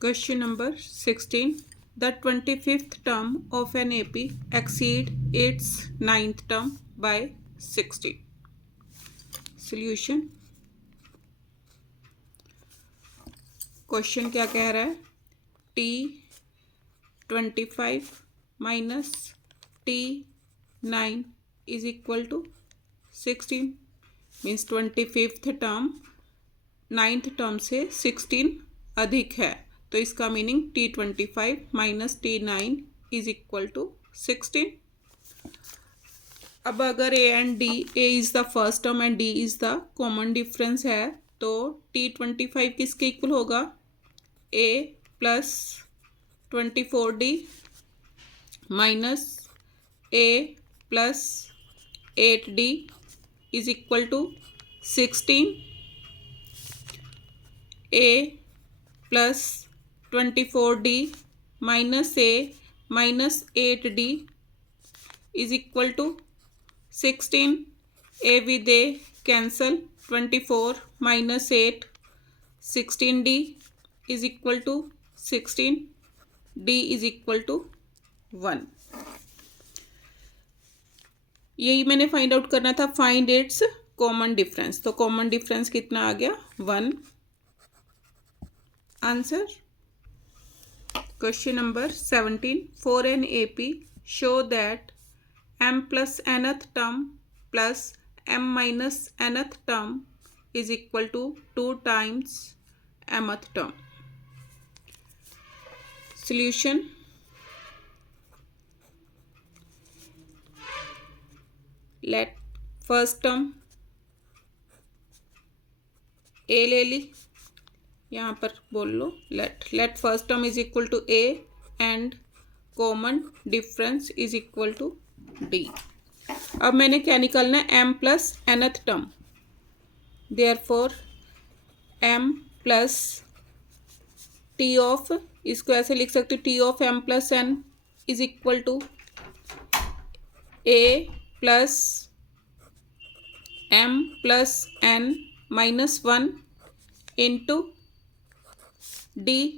Question number 16. The 25th term of an AP exceed its 9th term by 60. Solution. Question क्या कह रहा है? T25 minus T9 is equal to 16. Means 25th term 9th term से 16 अधिक है, तो इसका meaning T25 minus T9 is equal to 16. अब अगर A and D, A is the first term and D is the common difference है, तो T25 किसके इक्वल होगा? A plus 24D minus A plus 8D is equal to 16. A plus 24D minus A minus 8D is equal to 16. A with A cancel, 24 minus 8 16D is equal to 16. D is equal to 1. यही मैंने find out करना था. Find its common difference. तो common difference कितना आ गया? 1. Answer. Question number 17. For an AP show that m plus nth term plus m minus nth term is equal to 2 times mth term. Solution. Let first term a ले ली, यहाँ पर बोल लो let first term is equal to a and common difference is equal to d. अब मैंने क्या निकालना है? m plus nth term. Therefore m plus t of, इसको ऐसे लिख सकते हो, t of m plus n is equal to a plus m plus n minus 1 into d.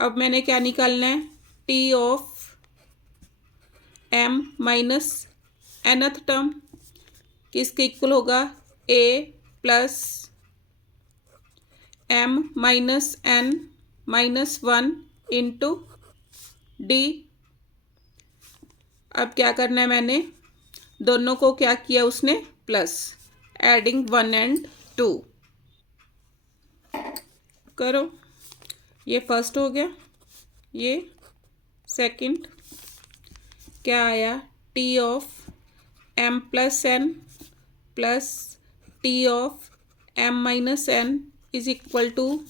अब मैंने क्या निकालना है? t of m minus nth term किसके इक्वल होगा? a plus m minus n minus 1 into d. अब क्या करना है? मैंने दोनों को क्या किया? उसने प्लस, एडिंग 1 एंड 2 करो. ये फर्स्ट हो गया, ये सेकंड. क्या आया? t of m plus n plus t of m minus n is equal to,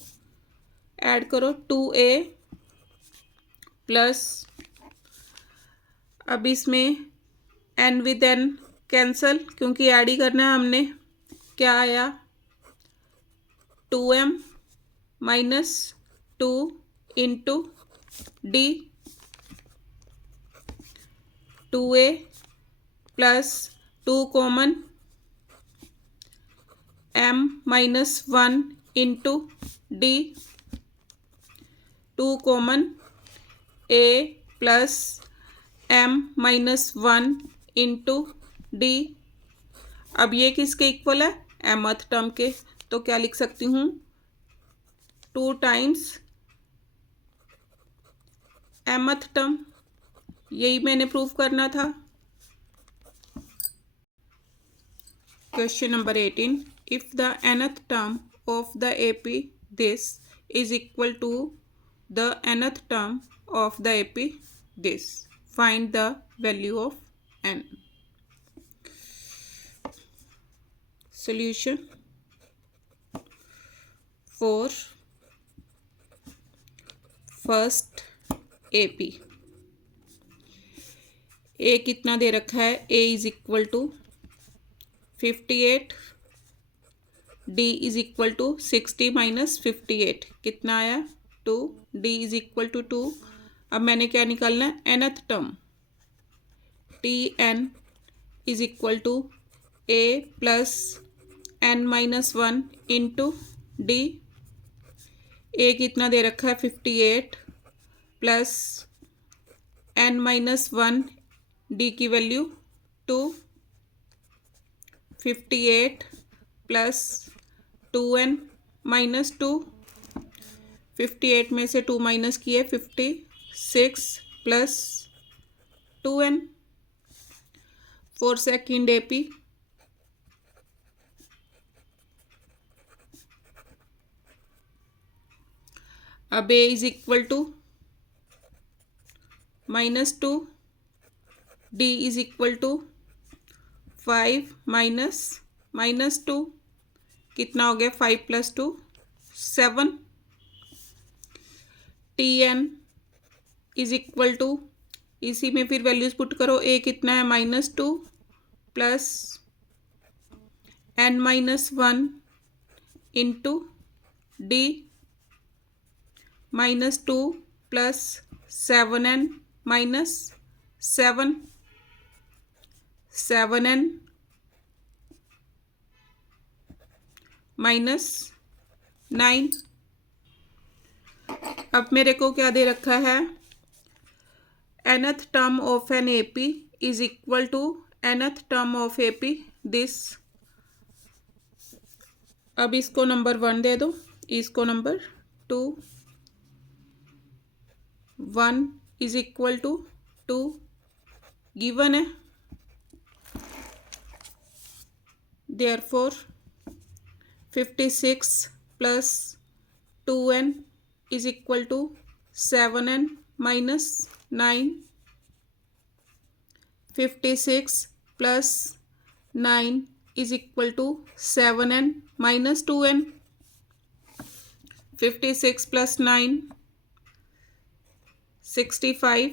add करो 2a प्लस, अब इसमें n विद n कैंसल, क्योंकि ऐड ही करना है हमने. क्या आया? 2m minus 2 into d. 2a plus 2 common, m minus 1 into d. 2 common, a plus m minus 1 into d. अब ये किसके इक्वल है? mth टर्म के. तो क्या लिख सकती हूँ? 2 टाइम्स mth टर्म. यही मैंने प्रूव करना था. Question number 18. If the nth term of the AP this is equal to the nth term of the AP this, find the value of n. Solution. For first AP, A कितना दे रखा है? a is equal to 58, d is equal to 60 minus 58 कितना आया? 2. d is equal to 2. अब मैंने क्या निकालना है? nth term. tn is equal to a plus n minus 1 into d. A कितना दे रखा है 58 प्लस n-1 डी की वैल्यू 2, 58 प्लस 2n-2, 58 में से 2 माइनस किए 56 प्लस 2n, 4 सेकेंड AP, अब a is equal to -2, d is equal to 5 -2, कितना हो गया 5 + 2 7, tn इज इक्वल टू, इसी में फिर वैल्यूज पुट करो, a कितना है -2 plus n-1 into d -2 plus 7n-7, 7n-9। अब मेरे को क्या दे रखा है, nth term of an AP is equal to nth term of AP this. अब इसको नंबर 1 दे दो, इसको number 2, 1 is equal to 2 given है, therefore 56 plus 2n is equal to 7n-9, 56 plus 9 is equal to 7n-2n, 56 plus 9 65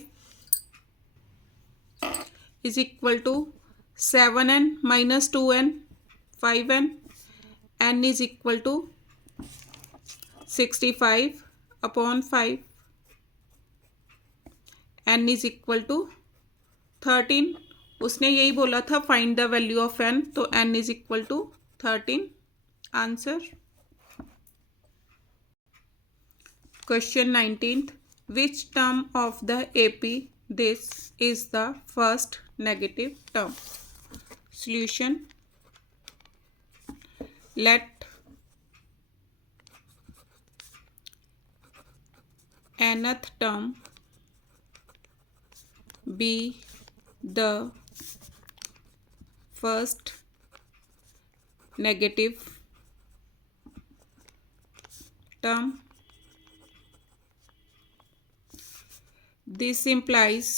is equal to 7n-2n 5n, n is equal to 65/5, n is equal to 13। उसने यही बोला था find the value of n, तो n is equal to 13 answer. Question 19th, which term of the AP this is the first negative term? Solution, let nth term be the first negative term. This implies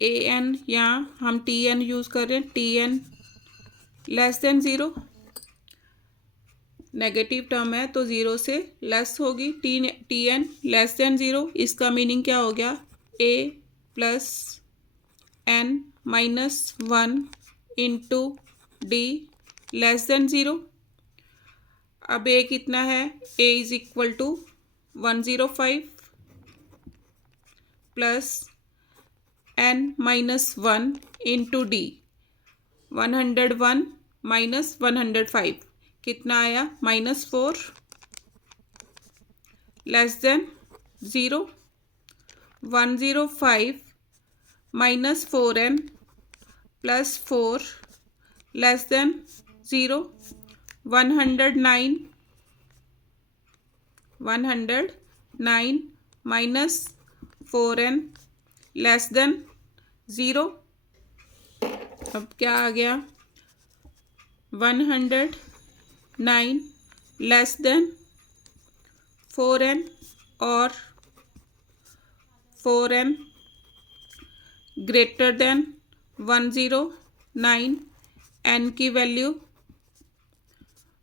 an, यहाँ हम tn use कर रहे हैं, tn less than 0, negative term है तो 0 से less होगी, tn less than 0, इसका मीनिंग क्या हो गया, a plus n-1 into d less than 0। अब a कितना है, a is equal to 105 plus n-1 into d, 101 minus 105 कितना आया -4 less than 0, 105 minus 4n plus 4 less than 0, 109 minus 4n less than 0। अब क्या आ गया, 109 लेस देन 4n और 4n ग्रेटर देन 109, n की वैल्यू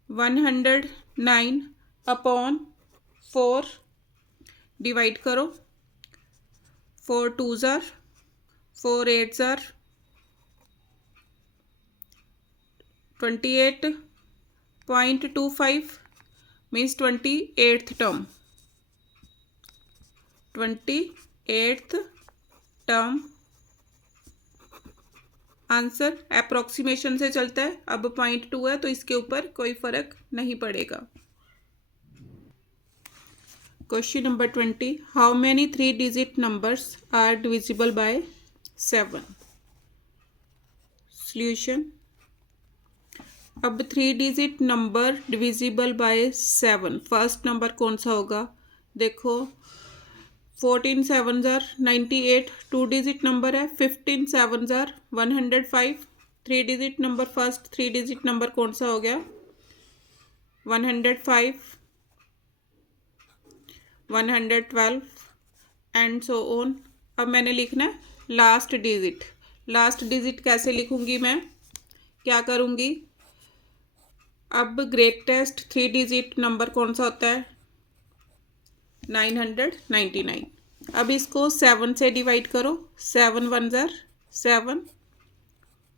109/4 डिवाइड करो, 4 2s are 4 8s are 28.25 means 28th term, 28th term answer approximation से चलता है। अब 0.2 है तो इसके ऊपर कोई फर्क नहीं पड़ेगा। Question number 20, how many 3 digit numbers are divisible by 7? Solution, अब 3 digit number divisible by 7, first number कौन सा होगा? देखो 14 7 जार 98, 2 डिजिट नंबर है। 15 7 jar 105, 3 digit number, first 3 digit number कौन सा हो गया? 105, 112 एंड सो ऑन। अब मैंने लिखना है लास्ट डिजिट। लास्ट डिजिट कैसे लिखूंगी मैं? क्या करूंगी? अब ग्रेटेस्ट 3 डिजिट नंबर कौन सा होता है? 999। अब इसको 7 से डिवाइड करो। 7 1 जार 7,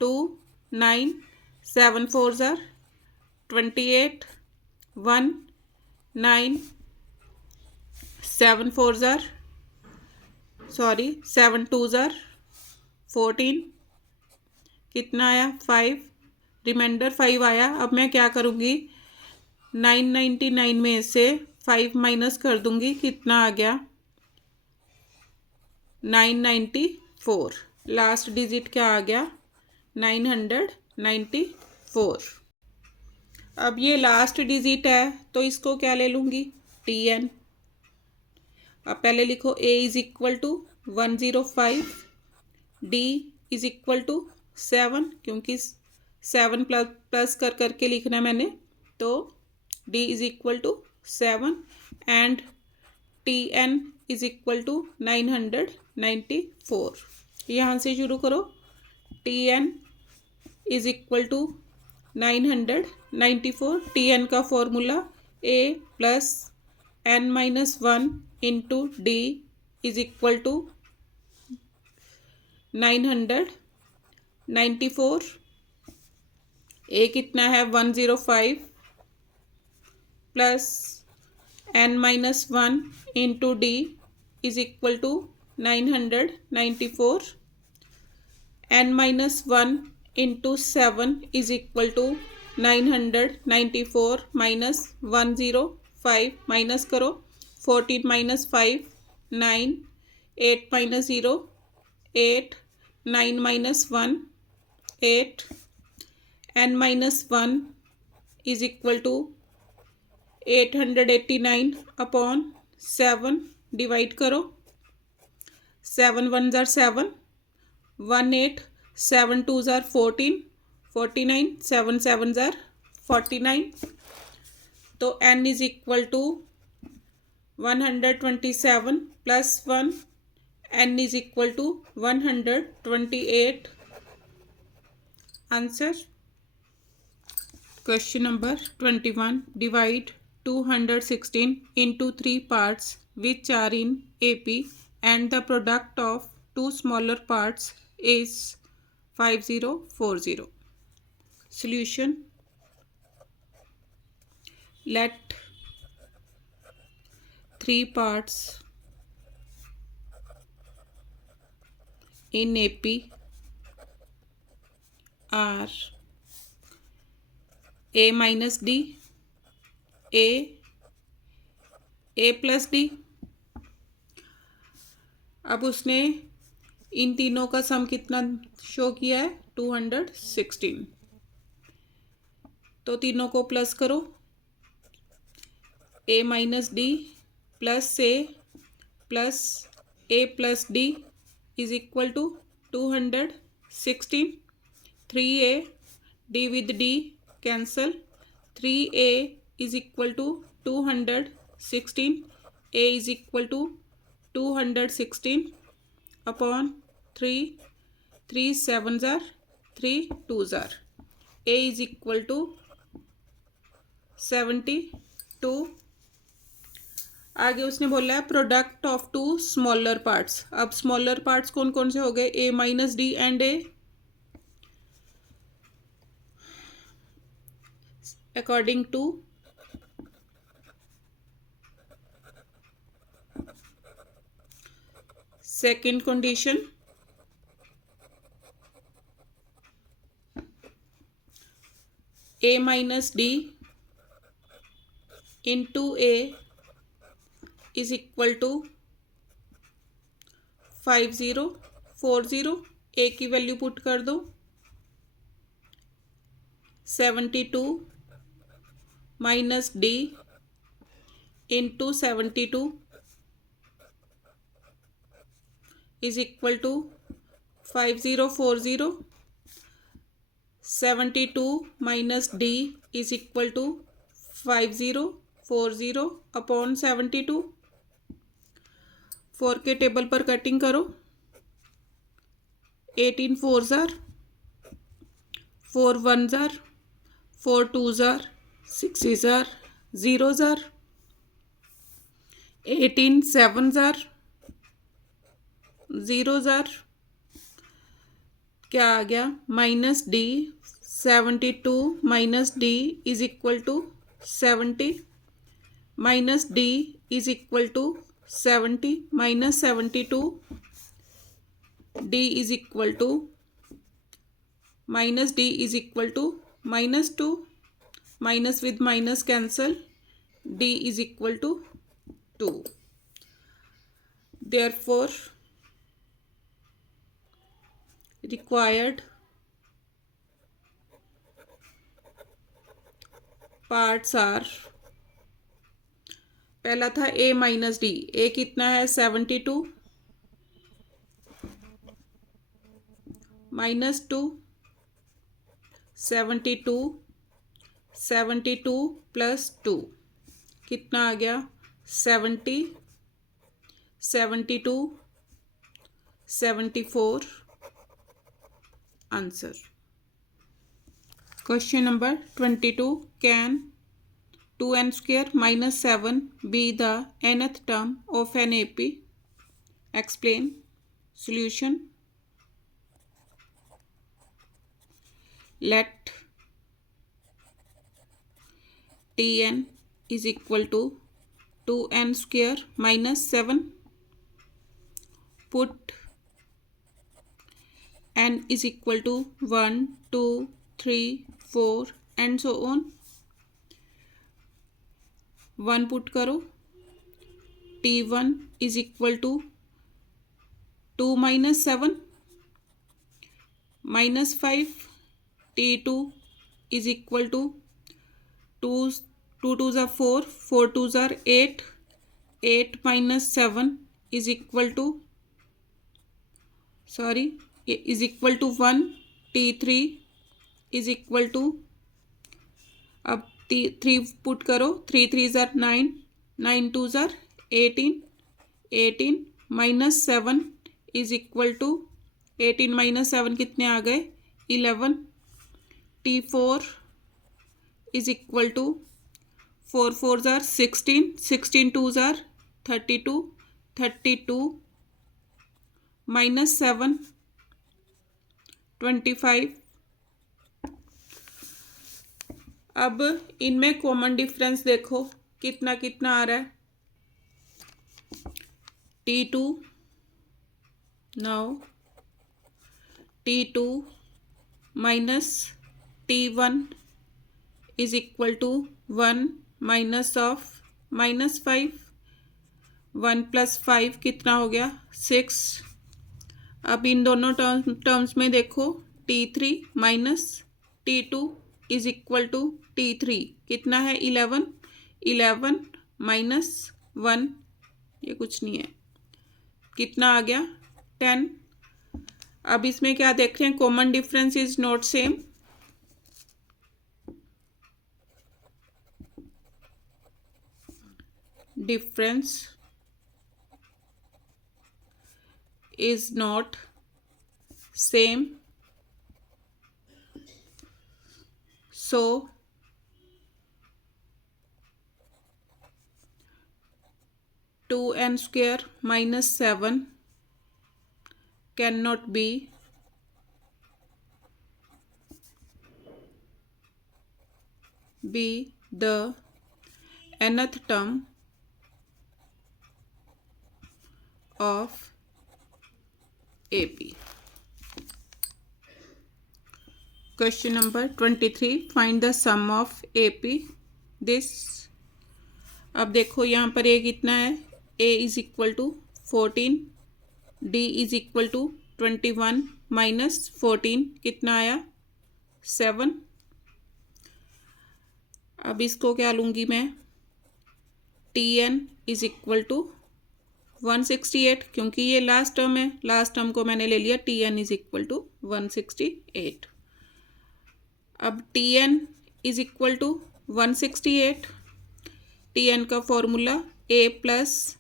2 9, 7 4 जार 28, 1 9, 7 4 जार 7 2 जार 14, कितना आया? 5, रिमाइंडर 5 आया। अब मैं क्या करूँगी? 999 में से 5 माइनस कर दूंगी। कितना आ गया? 994। लास्ट डिजिट क्या आ गया? 994। अब ये लास्ट डिजिट है तो इसको क्या ले लूँगी? TN। अब पहले लिखो A is equal to 105, D is equal to 7, क्योंकि 7 प्लस प्लस कर करके लिखना है मैंने, तो D is equal to 7 and TN is equal to 994। यहाँ से शुरू करो। TN is equal to 994। TN का formula A plus n-1 into D is equal to 994। A कितना है? 105 plus n-1 into D is equal to 994। n-1 into 7 is equal to 994 minus 105, minus करो। 14 minus 5 9, 8 minus 0 8, 9 minus 1 8, n-1 is equal to 889 upon 7, divide करो। 7 1 jar 7, 1 8, 7 2 jar 14, 49, 7 7 jar 49। तो n is equal to 127 plus 1, n is equal to 128। Answer. Question number 21, divide 216 into 3 parts which are in AP and the product of 2 smaller parts is 5040. Solution, let 3 parts in AP are A minus D, A plus D। अब उसने इन तीनों का सम कितना show किया है? 216। तो तीनों को प्लस करो। A minus D plus A plus A plus D is equal to 216। 3A, D with D cancel. 3A is equal to 216। A is equal to 216 upon 3, 3 7 जार 3 2 जार। A is equal to 72। आगे उसने बोला है product of 2 smaller parts. अब smaller parts कौन कौन से हो गए? A minus D and A। According to second condition, a minus d into a is equal to 5040। a की वैल्यू पुट कर दो 72 minus D into 72 is equal to 5040। 72 minus D is equal to 5040 upon 72। 4 के table पर cutting करो 18 4 जार 4 1 जार 4 2 जार 6 जार 0 जार 18 7 जार 0 जार क्या आ गया minus D 72 minus D is equal to 70 minus D is equal to 70 minus 72 D is equal to minus D is equal to -2 minus with minus cancel D is equal to 2। Therefore required parts are, पहला था a minus D, a कितना है 72 -2 72 plus 2 कितना आ गया 70 72 74 answer. Question number 22 can 2n square minus 7 be the nth term of an AP? Explain. Solution. Let Tn is equal to 2n square minus 7. Put n is equal to 1 2 3 4 and so on। 1 put करो T1 is equal to 2 minus 7 -5। T2 is equal to 2 2 ज़ा 4 4 2 ज़ा 8 8 minus 7 is equal to is equal to 1। T3 is equal to अब 3 put करो 3 3 ज़ार 9 9 2 ज़ार 18 18 minus 7 is equal to 18 minus 7 कितने आ गए 11। T4 is equal to 4 4 tsar 16 16 2 tsar 32 32 minus 7 25। अब इनमें कॉमन डिफरेंस देखो कितना कितना आ रहा है T2 now T2 minus T1 is equal to 1 minus of -5 1 plus 5 कितना हो गया 6। अब इन दोनों टर्म्स में देखो T3 minus T2 is equal to T3 कितना है 11 11 माइनस 1 ये कुछ नहीं है कितना आ गया 10। अब इसमें क्या देख रहे हैं common difference is not same. Difference is not same so 2n square minus 7 cannot be the nth term of AP। Question number 23, find the sum of AP this. अब देखो यहाँ पर ए कितना है, A is equal to 14, D is equal to 21 minus 14 कितना आया 7। अब इसको क्या लूँगी मैं, TN इज इक्वल टू 168, क्योंकि ये लास्ट टर्म है, लास्ट टर्म को मैंने ले लिया, TN इज इक्वल टू 168। अब TN is equal to 168, TN का formula A plus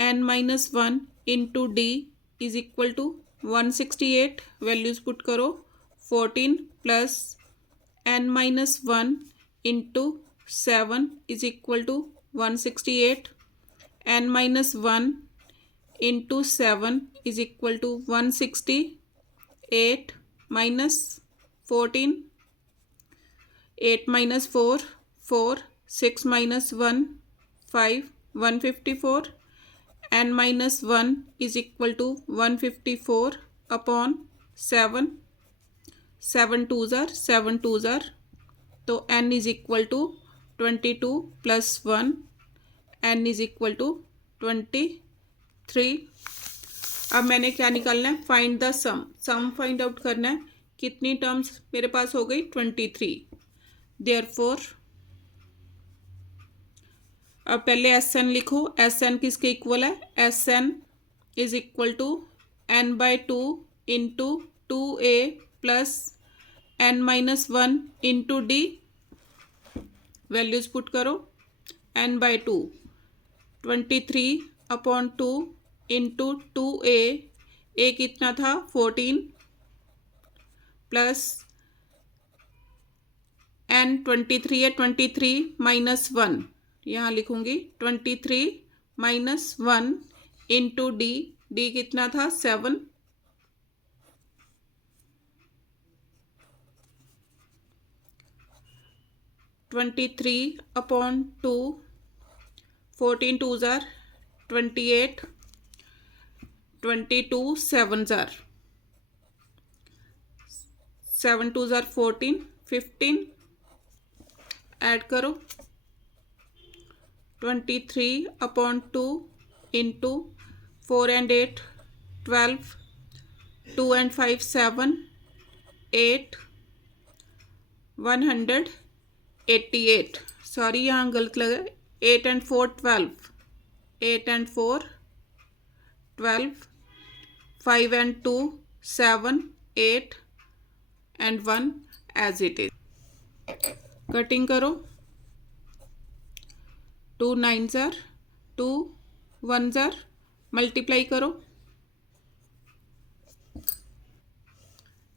N minus 1 into D is equal to 168, values put करो, 14 plus N minus 1 into 7 is equal to 168, N minus 1 into 7 is equal to 168 minus 14, 8 minus 4 4, 6 minus 1 5, 154, N minus 1 is equal to 154 upon 7, 7 2 ज़ार 7 2 ज़ार, तो N is equal to 22 plus 1, N is equal to 23। अब मैंने क्या निकालना है, find the sum find out करना है। कितनी टर्म्स मेरे पास हो गई 23। देयरफॉर अब पहले SN लिखो, SN किसके इक्वल है, SN is equal to N/2 into 2A plus N minus 1 into D, values put करो, N/2 23 upon 2 into 2A, A कितना था 14 प्लस N 23 है, 23 माइनस 1, यहाँ लिखूंगी 23 माइनस 1 इंटू D, D कितना था 7, ट्वेंटी अपॉन 2, 14 2 ज़ार 28, 22 7 ज़ार 7 2 ज़ार 14, 15 ऐड करो, 23 upon 2 into 4 and 8 12, 2 and 5 7, 8 188, sorry यहाँ गलत लगा, 8 and 4 12, 8 and 4 12, 5 and 2 7, 8 and 1 as it is. Cutting करो, 2 9 ज़ार 2 1 ज़ार, मल्टीप्लाई करो,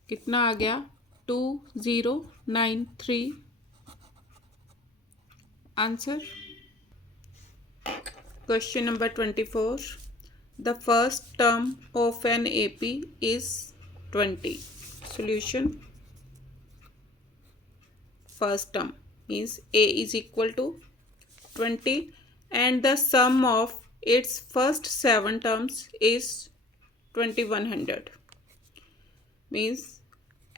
कितना आ गया 2093 answer. Question number 24, the first term of an AP is 20। Solution, first term means A is equal to 20 and the sum of its first 7 terms is 2100, means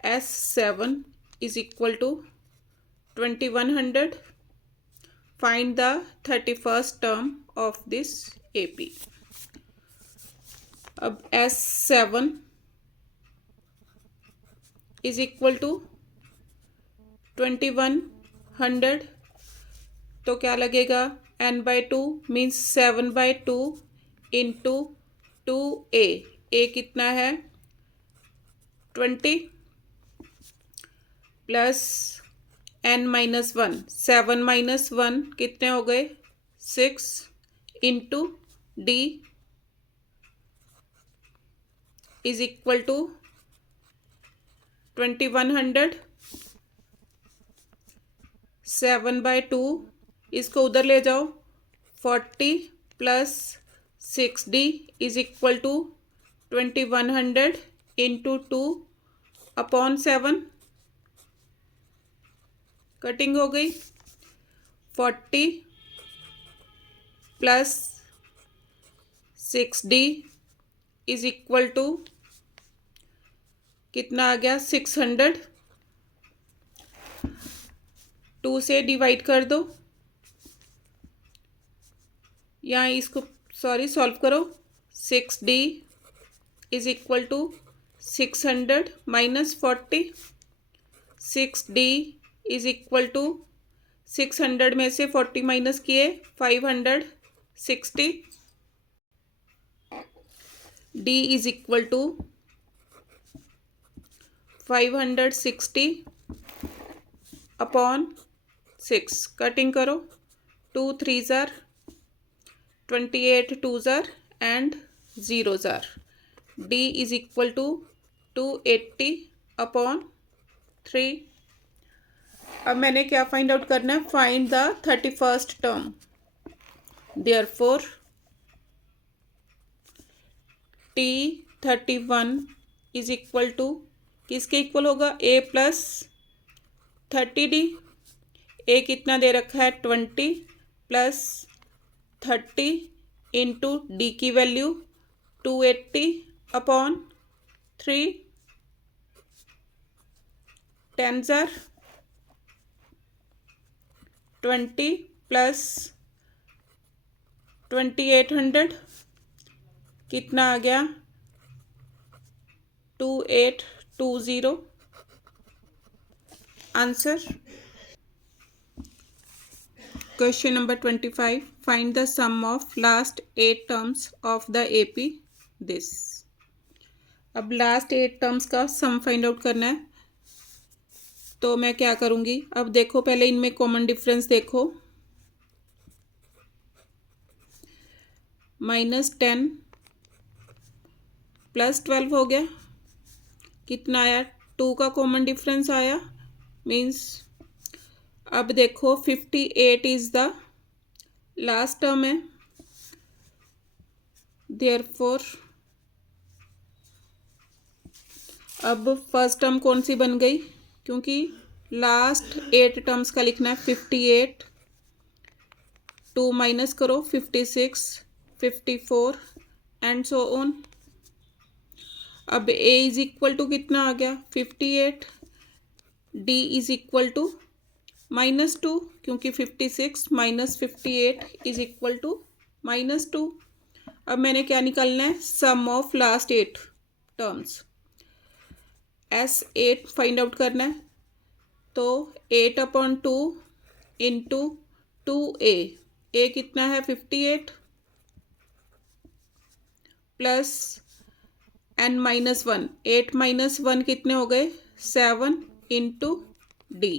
S7 is equal to 2100. Find the 31st term of this AP. अब S7 is equal to 2100, तो क्या लगेगा, N/2 means 7/2 into 2A, A कितना है 20 plus N minus 1, 7 minus 1 कितने हो गए 6 into D is equal to 2100, 7/2 इसको उधर ले जाओ, 40 plus 6D is equal to 2100 into 2 upon 7, cutting हो गई, 40 plus 6D is equal to कितना आ गया 600, 2 से डिवाइड कर दो, यहाँ इसको सॉल्व करो। 6D is equal to 600 minus 40। 6D is equal to 600 में से 40 माइनस किए 560। D is equal to 560 upon 6। Cutting करो, 2 3s are 28 2s are and 0s are। D is equal to 280 upon 3। अब मैंने क्या फाइंड आउट करना है? Find the 31st term. Therefore T31 is equal to किसके इक्वल होगा? A plus 30D। A कितना दे रखा है? 20 प्लस 30 इंटू D की value 280 upon 3। 10s are 20 plus 2800 कितना आ गया? 2820। Answer. Question number 25, find the sum of last 8 terms of the AP this. अब लास्ट 8 टर्म्स का सम फाइंड आउट करना है, तो मैं क्या करूँगी? अब देखो, पहले इनमें कॉमन डिफरेंस देखो। -10 प्लस 12 हो गया, कितना आया? 2 का कॉमन डिफरेंस आया, मीन्स अब देखो 58 इज द लास्ट टर्म है। देयरफॉर अब फर्स्ट टर्म कौन सी बन गई? क्योंकि लास्ट 8 टर्म्स का लिखना है। 58, 2 माइनस करो 56, 54 एंड सो ऑन। अब A इज इक्वल टू कितना आ गया? 58। D इज इक्वल टू -2, क्योंकि 56 माइनस 58 इज इक्वल टू -2। अब मैंने क्या निकालना है? Sum of last 8 terms. S8 find out करना है, तो 8/2 इंटू 2A। A कितना है? 58 प्लस n -1। 8 - 1 कितने हो गए? 7 into D।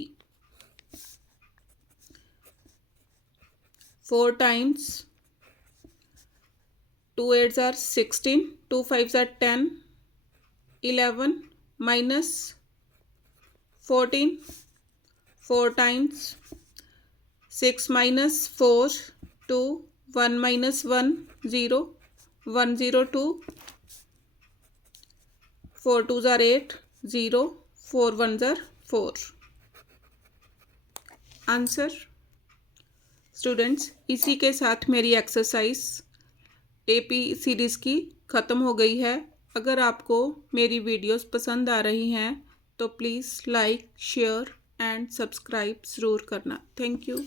4 times 2 8s are 16, 2 5s are 10, 11 minus 14, 4 times 6 minus 4 2, 1 minus 1 0, 1 0 2, 4 2s are 8, 0, 4 1s are 4। Answer. Students, इसी के साथ मेरी एक्सरसाइज AP सीरीज़ की ख़त्म हो गई है। अगर आपको मेरी वीडियोस पसंद आ रही हैं तो please like, share and subscribe ज़रूर करना। Thank you.